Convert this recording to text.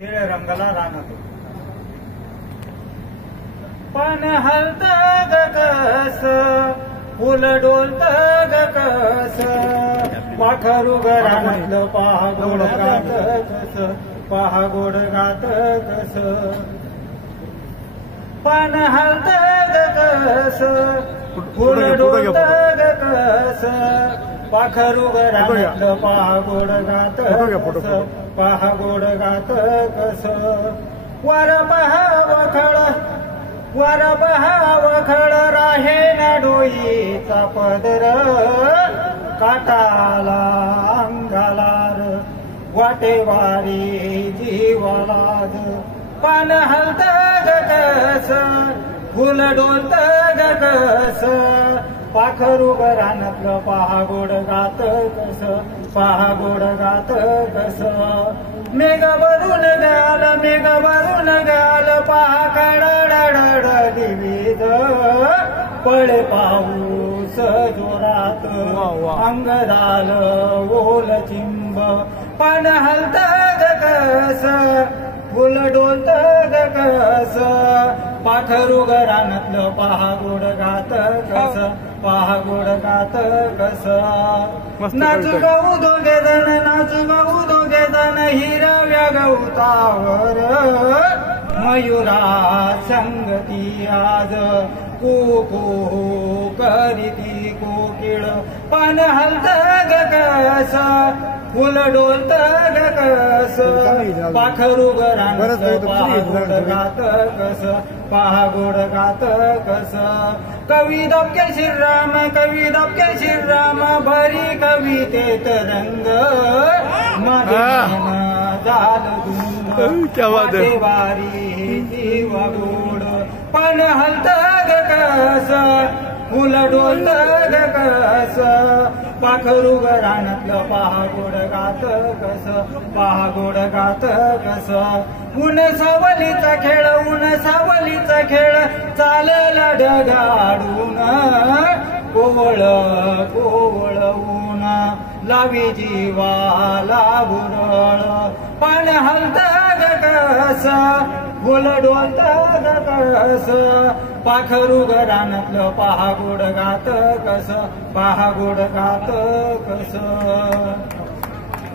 हिरव्या रंगाला राहतो पण हलत गकस फुल डोलत गकस पाखरू घरातलं पहा गोड गात कस पहा गोड गात कस पण हलत गकस फुल डोलत गकस पाखरू घरातलं पहा गोड गात कस पहा गोड गात कस वर पहा वखळ राहे ना डोईचा पदर काटाला अंगालार वाटेवारी जीवालाज पान हलत गकस फुल डोलत गकस पाखरू घरातलं पहा गोड गात कस पहा गोड गात कस मेघ भरून गाल पहा कडडडडी वीज पळे पाऊस जोरात अंग झालं ओल चिंब पान हलत गकस फुल डोलत गकस पाखरू घरातलं पहा गोड गात कस पहा गोड गात कस नाचू गाऊ दोघे जण हिरव्या गवतावर मयुरा संगती आज को करीती कोकिळ पान हलत गकस फुल डोलत गकस पाखरू घरातलं पहा गोड गात कस पहा गोड गात कस कवी दबके श्रीराम भरी कवितेत रंग झाल वारी जीव गोड पण हलत गकस फुल डोलत गकस पाखरू घरातलं पहा गोड गात कस पहा गोड गात कस ऊन सावलीचा खेळ चालला ढगाडून कोवळ ऊन लावी जीवाला बुरळ पण हलत गकस फुल डोलत गकस पाखरू घरातलं पहा गोड गात कस पहा गोड गात कस